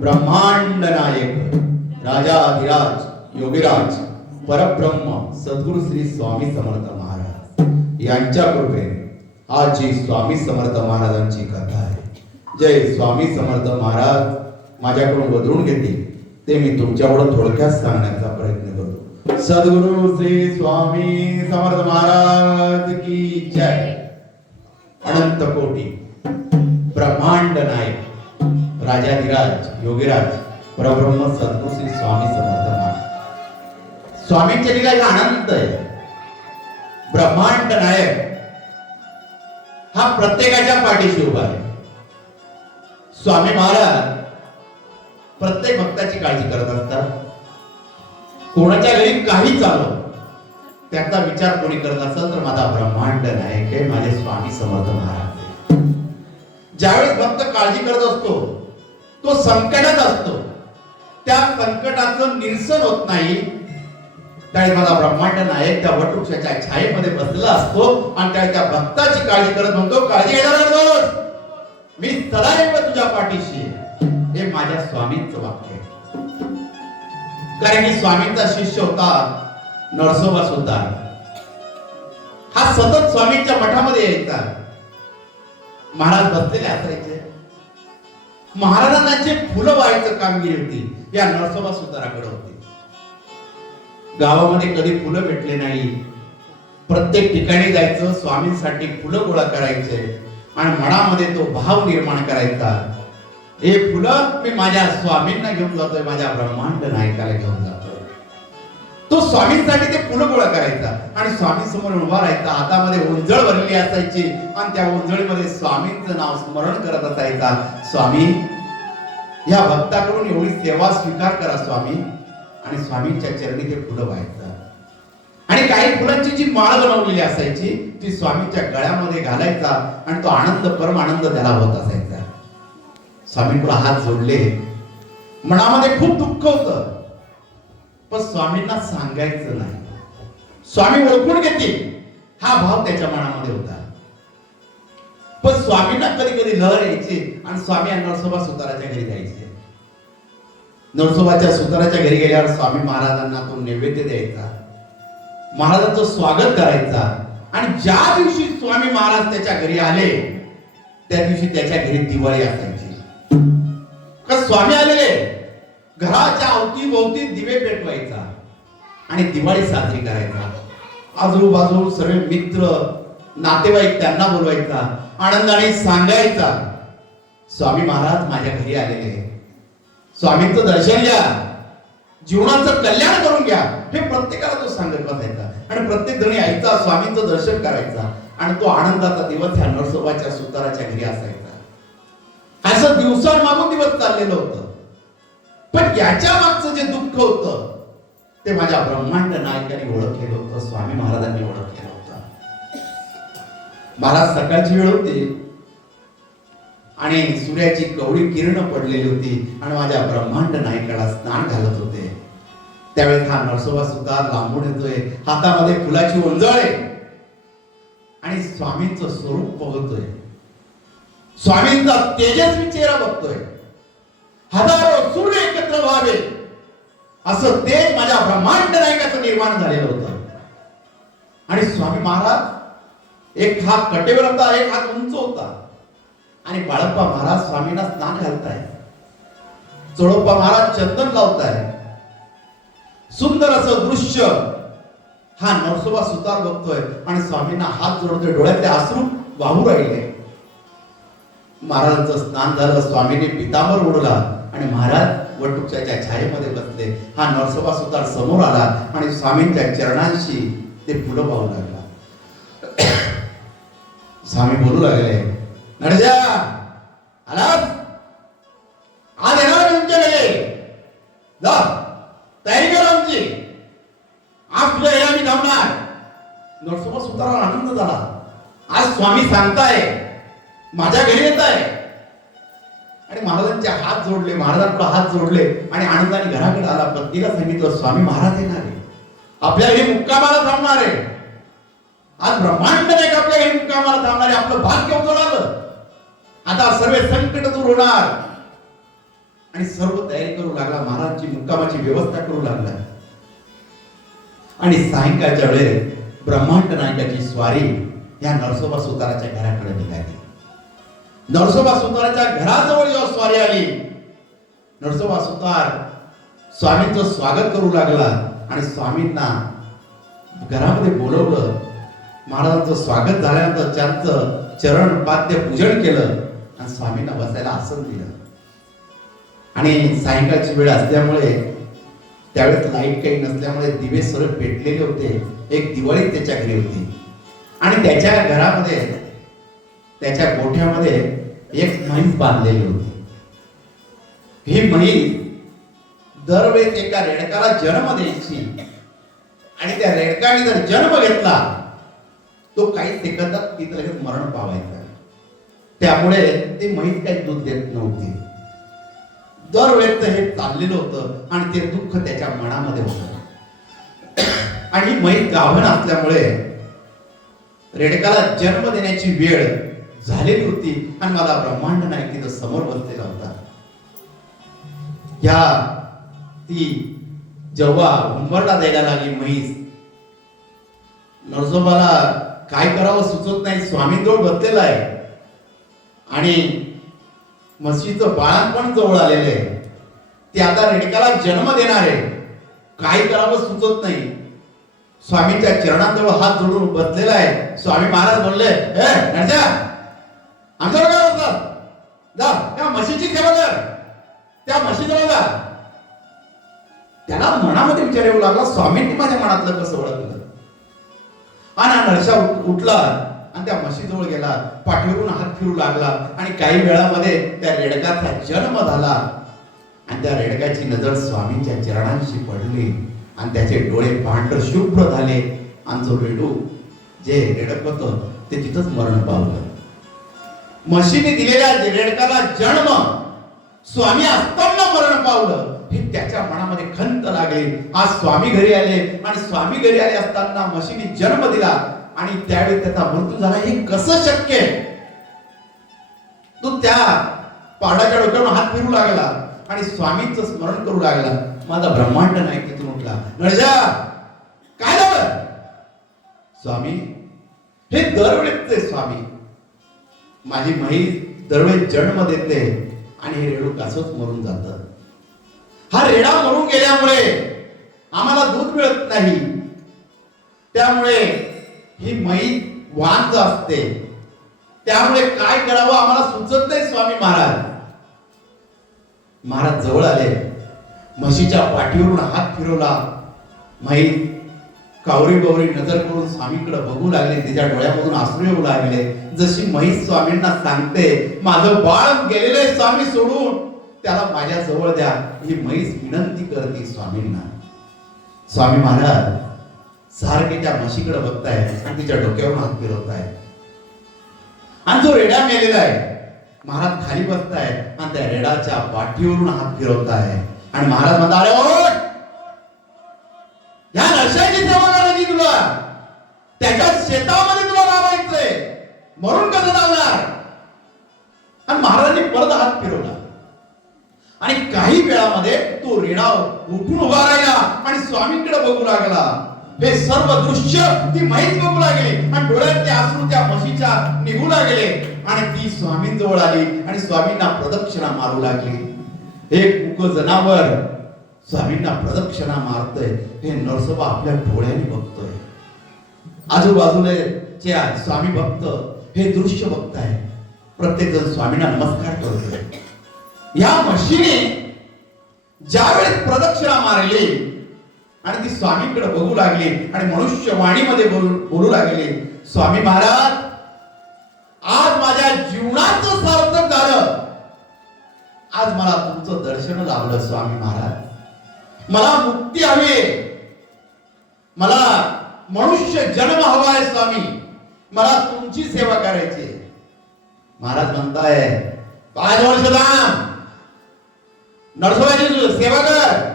ब्रह्मांड नायक राजाधिराज योगीराज परब्रह्म सद्गुरु श्री स्वामी समर्थ महाराज यांच्या कृपेने आज जी स्वामी समर्थ महाराजांची कथा आहे, जय स्वामी समर्थ महाराज माझ्याकडून वधळून घेतील ते मी तुमच्याकडून थोडक्यात सांगण्याचा प्रयत्न करतो। सद्गुरु श्री स्वामी समर्थ महाराज की जय। अनंत कोटी ब्रह्मांड नायक राजाधिराज योगीराज परब्रह्म सद्गुरु श्री स्वामी समर्थ महाराज स्वामींच्या ठिकाणी अनंत आहे। ब्रह्मांड नायक हा प्रत्येकाच्या पाठीशी उभा आहे। स्वामी महाराज प्रत्येक भक्ताची काळजी करत असतात। कोणाच्या घरी काही चालू त्याचा विचार कोणी करत असेल तर माझा ब्रह्मांड नायक आहे, माझे स्वामी समर्थ महाराज आहे। ज्यावेळेस भक्त काळजी करत असतो तो संकटात असतो, त्या संकटाचं निरसन होत नाही, त्यावेळी माझा ब्रह्मांड नायक त्या वटवृक्षाच्या छायेमध्ये बसलेला असतो आणि त्या भक्ताची काळजी करत म्हणतो, काळजी घेणार दोस्त, मी सदैव तुझ्या पाठीशी आहे। हे माझ्या स्वामींचं वाक्य आहे। कारण की स्वामींचा शिष्य होता नरसोबा सुद्धा, हा सतत स्वामींच्या मठामध्ये यायचा। महाराज बसलेले असायचे, महाराजांना जे फुलं व्हायचं कामगिरी होती या नरसोबा सुताराकडे होती। गावामध्ये कधी फुलं भेटले नाही, प्रत्येक ठिकाणी जायचं, स्वामींसाठी फुलं गोळा करायचे आणि मनामध्ये तो भाव निर्माण करायचा, हे फुलं मी माझ्या स्वामींना घेऊन जातोय, माझ्या ब्रह्मांड नायकाला घेऊन जातोय। तो स्वामींसाठी ते फुलं गोळा करायचा आणि स्वामी समोर उभा राहायचा, हातामध्ये ओंजळ भरलेली असायची आणि त्या ओंजळीमध्ये स्वामींचं नाव स्मरण करत असायचा। स्वामी या भक्ताकडून एवढी सेवा स्वीकार करा स्वामी, आणि स्वामींच्या चरणी ते फुलं व्हायचं। आणि काही फुलांची जी माळ बनवलेली असायची ती स्वामींच्या गळ्यामध्ये घालायचा आणि तो आनंद परम आनंद त्याला होत असायचा। स्वामींकडे हात जोडले, मनामध्ये खूप दुःख होतं पण स्वामींना सांगायचं नाही, स्वामी ओळखून घेतील हा भाव त्याच्या मनामध्ये होता। पण स्वामींना कधी कधी लहर यायची आणि स्वामी नरसोबा सुताराच्या घरी जायचे। नरसोबाच्या सुताराच्या घरी गेल्यावर स्वामी महाराजांना तो नैवेद्य द्यायचा, महाराजांचं स्वागत करायचा आणि ज्या दिवशी स्वामी महाराज त्याच्या घरी आले त्या दिवशी त्याच्या घरी दिवाळी असायची। का स्वामी आलेले, घराच्या अवतीभोवती दिवे पेटवायचा आणि दिवाळी साजरी करायचा। आजूबाजू सर्व मित्र नातेवाईक त्यांना बोलवायचा, आनंदाने सांगायचा, स्वामी महाराज माझ्या घरी आलेले, स्वामींचं दर्शन घ्या, जीवनाचं कल्याण करून घ्या, हे प्रत्येकाला तो सांगत बसायचा आणि प्रत्येक जणी आईचा स्वामींचं दर्शन करायचा आणि तो आनंदाचा दिवस ह्या नरसोबाच्या सुताराच्या घरी असायचा। असं दिवसांमागून दिवस चाललेलं होतं, पण याच्या मागचं जे दुःख होतं ते माझ्या ब्रह्मांड नायकाने ओळखलेलं होतं, स्वामी महाराजांनी ओळखलेलं होतं। महाराज सकाळची वेळ होती आणि सूर्याची कवळी किरण पडलेली होती आणि माझ्या ब्रह्मांड नायकाला स्नान घालत होते। त्यावेळेस हा नरसोबा सुतार लांबून येतोय, हातामध्ये फुलाची ओंजळ आहे आणि स्वामींचं स्वरूप बघतोय, स्वामींचा तेजस्वी चेहरा बघतोय। हजारो सूर्य एकत्र व्हावे असं तेज माझ्या ब्रह्मांड नायकाचं निर्माण झालेलं होतं। आणि स्वामी महाराज एक हात कटेवर होता, एक हात उंच होता आणि बाळप्पा महाराज स्वामींना स्नान घालताय, चोळप्पा महाराज चंदन लावताय। सुंदर असं दृश्य हा नरसोबा सुतार बघतोय आणि स्वामींना हात जोडतोय, डोळ्यातले अश्रू वाहू राहिले। महाराजांचं स्नान झालं, स्वामींनी पितांबर ओढला आणि महाराज वटवृक्षाच्या छायेमध्ये बसले। हा नरसोबा सुतार समोर आला आणि स्वामींच्या चरणांशी ते फुलं पाहू लागला। स्वामी बोलू लागले, नरजा आलास, आज येणार तुमच्याकडे, जा तयारी करा आमची, आज तुझ्या या मी थांबणार। नरसोबा सुताराला आनंद झाला, आज स्वामी सांगताय माझ्या घरी येत आहे। आणि महाराजांचे हात जोडले, महाराजांकडे हात जोडले आणि आनंदाने घराकडे आला। पत्नीला सांगितलं स्वामी महाराज येणार आहे, आपल्या घरी मुक्कामाला थांबणार आहे, आज ब्रह्मांड नाही का आपल्या घरी मुक्कामाला थांबणार आहे, आपलं भाग्य उजळालं, आता सर्व संकट दूर होणार। आणि सर्व तयारी करू लागला. महाराजची मुक्कामाची व्यवस्था करू लागला. आणि सायंकाळच्या वेळेस ब्रह्मांड नायकाची स्वारी या नरसोबा सुताराच्या घराकडे निघाली. नरसोबा सुताराच्या घराजवळ जेव्हा स्वारी आली, नरसोबा सुतार स्वामींचं स्वागत करू लागला आणि स्वामींना घरामध्ये बोलवलं. महाराजांचं स्वागत झाल्यानंतर त्यांचं चरण पाद्य पूजन केलं आणि स्वामींना बसायला आसन दिलं. आणि सायंकाळची वेळ असल्यामुळे त्यावेळेस लाईट काही नसल्यामुळे दिवे सरळ पेटलेले होते. एक दिवाळी त्याच्या घरी होती आणि त्याच्या घरामध्ये त्याच्या गोठ्यामध्ये एक म्हैस बांधलेली होती. ही म्हैस दरवेळेस एका रेडकाला जन्म द्यायची आणि त्या रेडकाने जर जन्म घेतला तो काही सेकंदात ती लगेच मरण पावायचा. त्यामुळे ती म्हैस काही दूध देत नव्हती. दरवेळेस हे चाललेलं होतं आणि ते दुःख त्याच्या मनामध्ये होतं. आणि म्हैस गाभण असल्यामुळे रेडकाला जन्म देण्याची वेळ झालेली होती आणि मला ब्रह्मांड नायक तिथं समोर बसलेला होता. या ती जेव्हा उंबरडा द्यायला लागली म्हैस, नरसोबाला काय करावं सुचत नाही. स्वामींजवळ बसलेला आहे आणि म्हशीचं बाळांपण जवळ आलेलं आहे. ते आता रेडकाला जन्म देणार आहे. काय करावं सुचत नाही. स्वामींच्या चरणांजवळ हात जोडून बसलेला आहे. स्वामी महाराज बोलले, आमच्यावर काय होतं, जा त्या म्हशीची सेवा कर, त्या म्हशीजवळ जा. त्याला मनामध्ये विचार येऊ लागला, स्वामींनी माझ्या मनातलं कसं ओळखलं. आणि नरशा उठला आणि त्या म्हशीजवळ गेला, पाठीवरून हात फिरू लागला आणि काही वेळामध्ये त्या रेडकाचा जन्म झाला. आणि त्या रेडकाची नजर स्वामींच्या चरणांशी पडली आणि त्याचे डोळे पांढर शुभ्र झाले आणि जो रेडू जे रेडक होतं ते तिथंच मरण पावलं. म्हशीने दिलेल्या रेडकाला जन्म स्वामी असताना मरण पावलं हे त्याच्या मनामध्ये खंत लागली. आज स्वामी घरी आले आणि स्वामी घरी आले असताना म्हशीने जन्म दिला आणि त्यावेळी त्याचा मृत्यू झाला. हे कसं शक्य आहे. तो त्या पारडाच्या डोक्यावर हात फिरू लागला आणि स्वामींचं स्मरण करू लागला. माझा ब्रह्मांड नाही तिथून उठला. नरजा काय झालं. स्वामी हे दरवेळेचे स्वामी, माझी म्हैस दरवेळेस जन्म देते आणि हे रेडू असंच मरून जातं. हा रेडा मरून गेल्यामुळे आम्हाला दूध मिळत नाही. त्यामुळे ही म्हैस वांज असते. त्यामुळे काय करावं आम्हाला सुचत नाही. स्वामी महाराज महाराज जवळ आले, म्हशीच्या पाठीवरून हात फिरवला. म्हैस कावरी गौरी नजर करून स्वामीकडे बघू लागले. तिच्या डोळ्यामधून अश्रू येऊ लागले. जशी म्हैस स्वामींना सांगते, माझं बाळ गेलेलं आहे स्वामी सोडून, त्याला माझ्या जवळ द्या. ही म्हैस विनंती करते स्वामींना. स्वामी महाराज सारखे त्या म्हशीकडे बघताय आणि तिच्या डोक्यावरून हात फिरवताय. आणि जो रेडा मेलेला आहे, महाराज खाली बसताय आणि त्या रेडाच्या पाठीवरून हात फिरवताय. आणि महाराज म्हणतात, अरे ओठ, ह्या नरशाची सेवा करायची तुला, त्याच्या शेतामध्ये तुला राबायचंय, मरून कसं जाणार. आणि महाराजांनी परत हात फिरवला आणि काही वेळामध्ये तो रेडा उठून उभा राहिला आणि स्वामींकडे बघू लागला. हे सर्व दृश्य ती म्हैस बघू लागली आणि डोळ्यातले अश्रू त्या म्हशीच्या निघू लागले आणि ती स्वामींजवळ आली आणि स्वामींना प्रदक्षिणा मारू लागली. एक मुक जनावर स्वामींना प्रदक्षिणा मारतोय हे नरसोबा आपल्या डोळ्याने बघतोय. आजूबाजूचे स्वामी भक्त हे दृश्य बघताय. प्रत्येक जण स्वामींना नमस्कार करतोय. या म्हशीने ज्यावेळेस प्रदक्षिणा मारली आणि ती स्वामींकडे बघू लागली आणि मनुष्य वाणीमध्ये बोलू लागली, स्वामी महाराज आज माझ्या जीवनाचं सार्थक झालं. आज मला तुमचं दर्शन लाभलं. स्वामी महाराज मला मुक्ती हवी, मला मनुष्य जन्म हवा आहे. स्वामी मला तुमची सेवा करायची. महाराज म्हणताय 5 वर्ष थांब, नरसोबाची सेवा कर,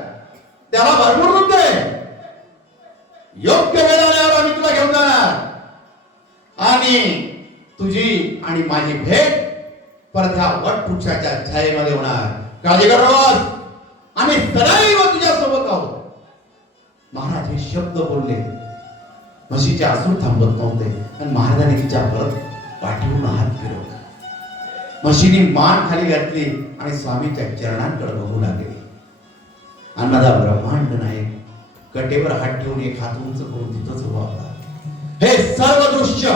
त्याला भरपूर रूप दे, योग्य वेळ आल्यावर आम्ही तुला घेऊन जाणार आणि तुझी आणि माझी भेट परत ह्या वट वृक्षाच्या छायेमध्ये होणार. काळजी करू नकोस, आम्ही सदैव तुझ्या सोबत आहोत. महाराज हे शब्द बोलले. म्हशीचे आसूड थांबत नव्हते आणि महाराजांनी तिच्या परत पाठीवरून हात फिरवला. म्हशीने मान खाली घातली आणि स्वामीच्या चरणांकडे बघू लागली. आणि माझा ब्रह्मांड नायक कटेवर हात ठेवून एक हात उंच करून तिथंच उभा होता. हे सर्व दृश्य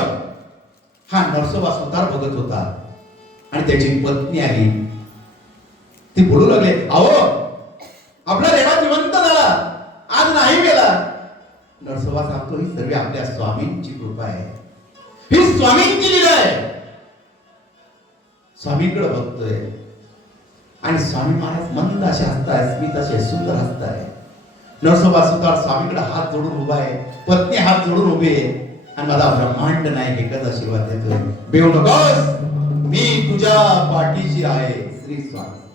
हा नरसोबा सुतार बघत होता. आणि त्याची पत्नी आली. ती बोलू लागले, अहो आपला रेवा जिवंत झाला, आज नाही गेला. नरसोबा सांगतो, ही सर्व आपल्या स्वामींची कृपा आहे, ही स्वामींची लीला आहे. स्वामींकडे बघतोय आणि स्वामी महाराज मंद असे हसताय, स्मित असे सुंदर हसताय. नरसोबा सुतार स्वामीकडे हात जोडून उभा आहे, पत्नी हात जोडून उभी आहे. आणि माझा ब्रह्मांड नायक एकच आशीर्वाद देतोय, बेहू नकोस, मी तुझ्या पाठीशी आहे. श्री स्वामी.